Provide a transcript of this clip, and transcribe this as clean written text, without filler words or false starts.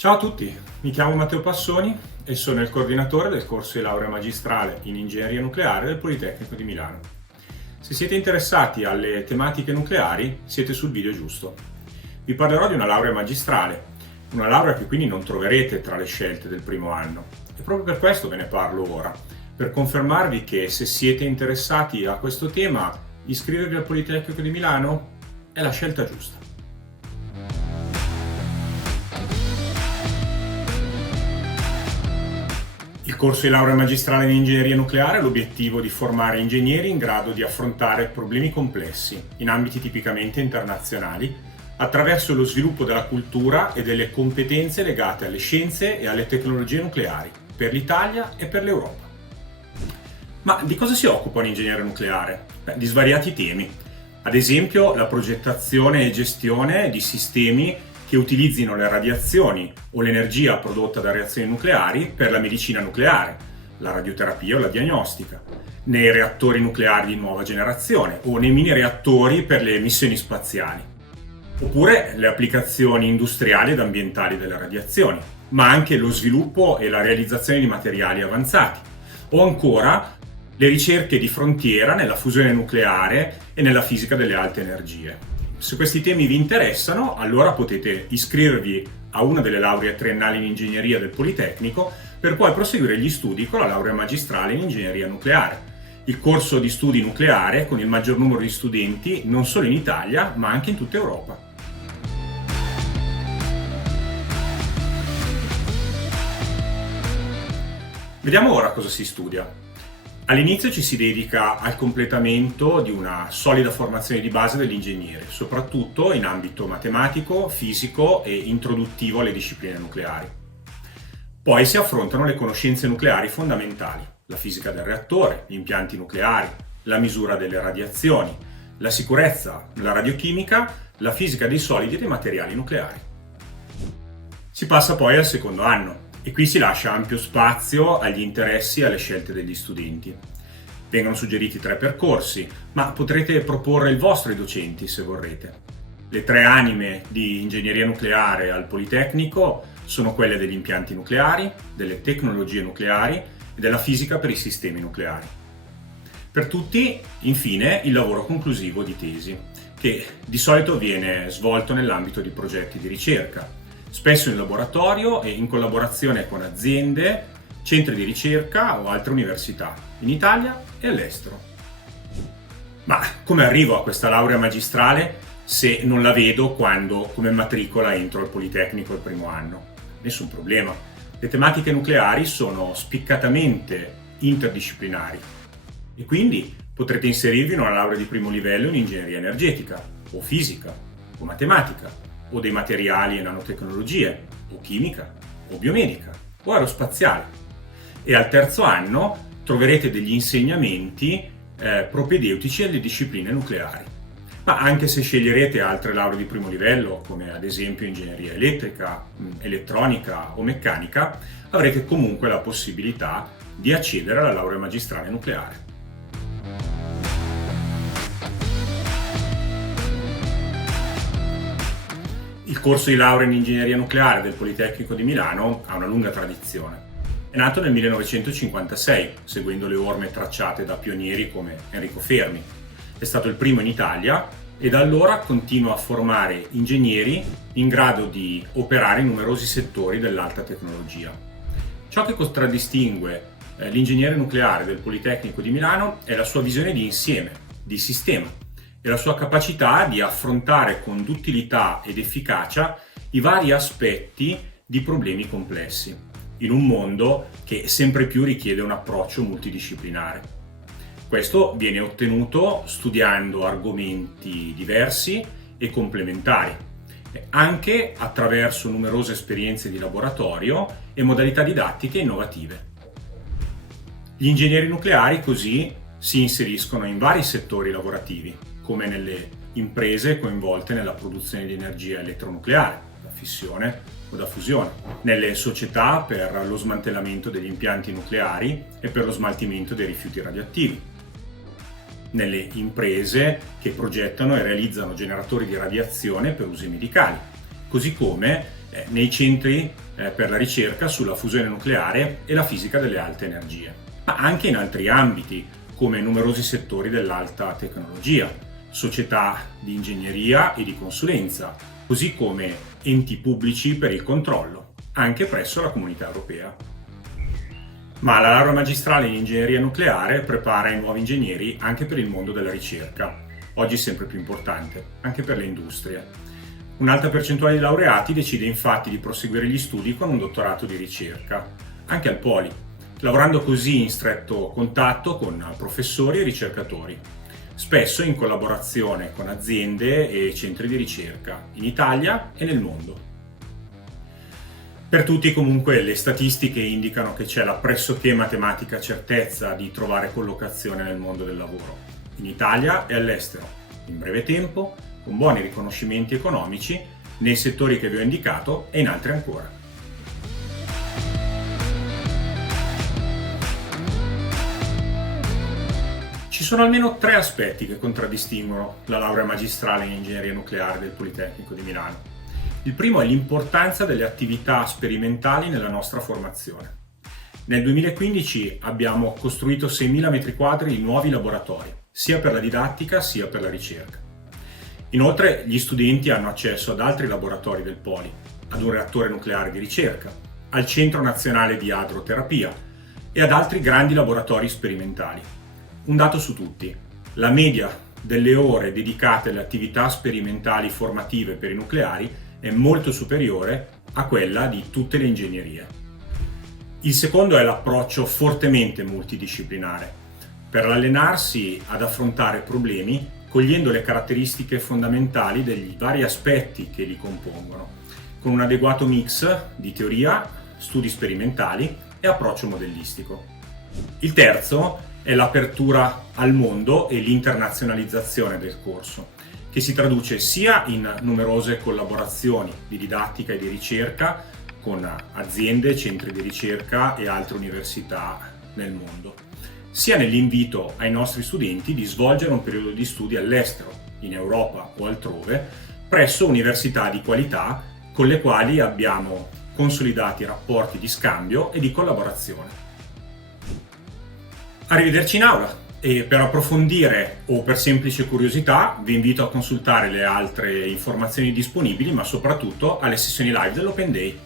Ciao a tutti, mi chiamo Matteo Passoni e sono il coordinatore del corso di laurea magistrale in ingegneria nucleare del Politecnico di Milano. Se siete interessati alle tematiche nucleari, siete sul video giusto. Vi parlerò di una laurea magistrale, una laurea che quindi non troverete tra le scelte del primo anno. E proprio per questo ve ne parlo ora, per confermarvi che se siete interessati a questo tema, iscrivervi al Politecnico di Milano è la scelta giusta. Il corso di laurea magistrale in ingegneria nucleare ha l'obiettivo di formare ingegneri in grado di affrontare problemi complessi, in ambiti tipicamente internazionali, attraverso lo sviluppo della cultura e delle competenze legate alle scienze e alle tecnologie nucleari, per l'Italia e per l'Europa. Ma di cosa si occupa un ingegnere nucleare? Di svariati temi. Ad esempio, la progettazione e gestione di sistemi che utilizzino le radiazioni o l'energia prodotta da reazioni nucleari per la medicina nucleare, la radioterapia o la diagnostica, nei reattori nucleari di nuova generazione o nei mini reattori per le missioni spaziali, oppure le applicazioni industriali ed ambientali delle radiazioni, ma anche lo sviluppo e la realizzazione di materiali avanzati, o ancora le ricerche di frontiera nella fusione nucleare e nella fisica delle alte energie. Se questi temi vi interessano, allora potete iscrivervi a una delle lauree triennali in ingegneria del Politecnico per poi proseguire gli studi con la laurea magistrale in ingegneria nucleare, il corso di studi nucleare con il maggior numero di studenti non solo in Italia ma anche in tutta Europa. Vediamo ora cosa si studia. All'inizio ci si dedica al completamento di una solida formazione di base dell'ingegnere, soprattutto in ambito matematico, fisico e introduttivo alle discipline nucleari. Poi si affrontano le conoscenze nucleari fondamentali, la fisica del reattore, gli impianti nucleari, la misura delle radiazioni, la sicurezza, la radiochimica, la fisica dei solidi e dei materiali nucleari. Si passa poi al secondo anno. E qui si lascia ampio spazio agli interessi e alle scelte degli studenti. Vengono suggeriti 3 percorsi, ma potrete proporre il vostro ai docenti se vorrete. Le 3 anime di ingegneria nucleare al Politecnico sono quelle degli impianti nucleari, delle tecnologie nucleari e della fisica per i sistemi nucleari. Per tutti, infine, il lavoro conclusivo di tesi, che di solito viene svolto nell'ambito di progetti di ricerca, spesso in laboratorio e in collaborazione con aziende, centri di ricerca o altre università, in Italia e all'estero. Ma come arrivo a questa laurea magistrale se non la vedo quando come matricola entro al Politecnico il primo anno? Nessun problema. Le tematiche nucleari sono spiccatamente interdisciplinari e quindi potrete inserirvi in una laurea di primo livello in ingegneria energetica, o fisica, o matematica, o dei materiali e nanotecnologie, o chimica, o biomedica, o aerospaziale. E al terzo anno troverete degli insegnamenti propedeutici alle discipline nucleari. Ma anche se sceglierete altre lauree di primo livello, come ad esempio ingegneria elettrica, elettronica o meccanica, avrete comunque la possibilità di accedere alla laurea magistrale nucleare. Il corso di laurea in ingegneria nucleare del Politecnico di Milano ha una lunga tradizione. È nato nel 1956, seguendo le orme tracciate da pionieri come Enrico Fermi. È stato il primo in Italia e da allora continua a formare ingegneri in grado di operare in numerosi settori dell'alta tecnologia. Ciò che contraddistingue l'ingegnere nucleare del Politecnico di Milano è la sua visione di insieme, di sistema, e la sua capacità di affrontare con duttilità ed efficacia i vari aspetti di problemi complessi, in un mondo che sempre più richiede un approccio multidisciplinare. Questo viene ottenuto studiando argomenti diversi e complementari, anche attraverso numerose esperienze di laboratorio e modalità didattiche innovative. Gli ingegneri nucleari così si inseriscono in vari settori lavorativi, come nelle imprese coinvolte nella produzione di energia elettronucleare, da fissione o da fusione, nelle società per lo smantellamento degli impianti nucleari e per lo smaltimento dei rifiuti radioattivi, nelle imprese che progettano e realizzano generatori di radiazione per usi medicali, così come nei centri per la ricerca sulla fusione nucleare e la fisica delle alte energie, ma anche in altri ambiti, come numerosi settori dell'alta tecnologia, società di ingegneria e di consulenza, così come enti pubblici per il controllo, anche presso la Comunità Europea. Ma la laurea magistrale in ingegneria nucleare prepara i nuovi ingegneri anche per il mondo della ricerca, oggi sempre più importante, anche per le industrie. Un'alta percentuale di laureati decide infatti di proseguire gli studi con un dottorato di ricerca, anche al Poli, lavorando così in stretto contatto con professori e ricercatori, spesso in collaborazione con aziende e centri di ricerca, in Italia e nel mondo. Per tutti comunque le statistiche indicano che c'è la pressoché matematica certezza di trovare collocazione nel mondo del lavoro, in Italia e all'estero, in breve tempo, con buoni riconoscimenti economici nei settori che vi ho indicato e in altri ancora. Ci sono almeno 3 aspetti che contraddistinguono la laurea magistrale in ingegneria nucleare del Politecnico di Milano. Il primo è l'importanza delle attività sperimentali nella nostra formazione. Nel 2015 abbiamo costruito 6.000 metri quadri di nuovi laboratori, sia per la didattica sia per la ricerca. Inoltre gli studenti hanno accesso ad altri laboratori del Poli, ad un reattore nucleare di ricerca, al Centro Nazionale di Adroterapia e ad altri grandi laboratori sperimentali. Un dato su tutti: la media delle ore dedicate alle attività sperimentali formative per i nucleari è molto superiore a quella di tutte le ingegnerie. Il secondo è l'approccio fortemente multidisciplinare, per allenarsi ad affrontare problemi cogliendo le caratteristiche fondamentali degli vari aspetti che li compongono, con un adeguato mix di teoria, studi sperimentali e approccio modellistico. Il terzo è l'apertura al mondo e l'internazionalizzazione del corso, che si traduce sia in numerose collaborazioni di didattica e di ricerca con aziende, centri di ricerca e altre università nel mondo, sia nell'invito ai nostri studenti di svolgere un periodo di studi all'estero, in Europa o altrove, presso università di qualità con le quali abbiamo consolidati rapporti di scambio e di collaborazione. Arrivederci in aula e per approfondire o per semplice curiosità vi invito a consultare le altre informazioni disponibili, ma soprattutto alle sessioni live dell'Open Day.